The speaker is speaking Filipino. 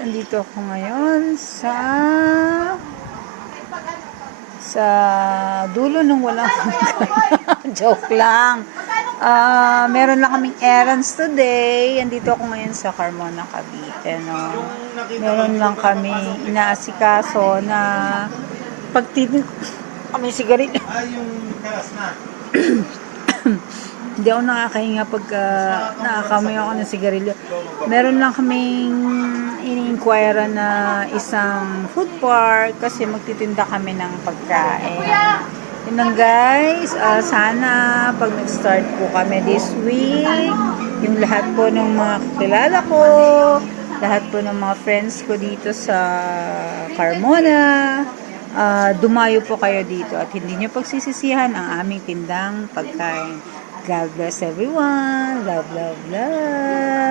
andito ako ngayon sa sa dulo ng walang joke lang. Ah, meron lang kaming errands today. Andito ako ngayon sa Carmona, Cavite, no. Meron lang kami inaasikaso na pagtitin kami sigarilyo. Ah, yung karas na. Hindi ako nakakahinga pagka nakakamoy ako ng sigarilyo. Meron lang kaming ini-inquire na isang food park kasi magtitinda kami ng pagkain. Yun lang guys, Ah, sana pag nag-start po kami this week, yung lahat po ng mga kakilala ko, lahat po ng mga friends ko dito sa Carmona, ah, dumayo po kayo dito at hindi nyo pagsisisihan ang aming tindang pagkain. God bless everyone. Love, love, love.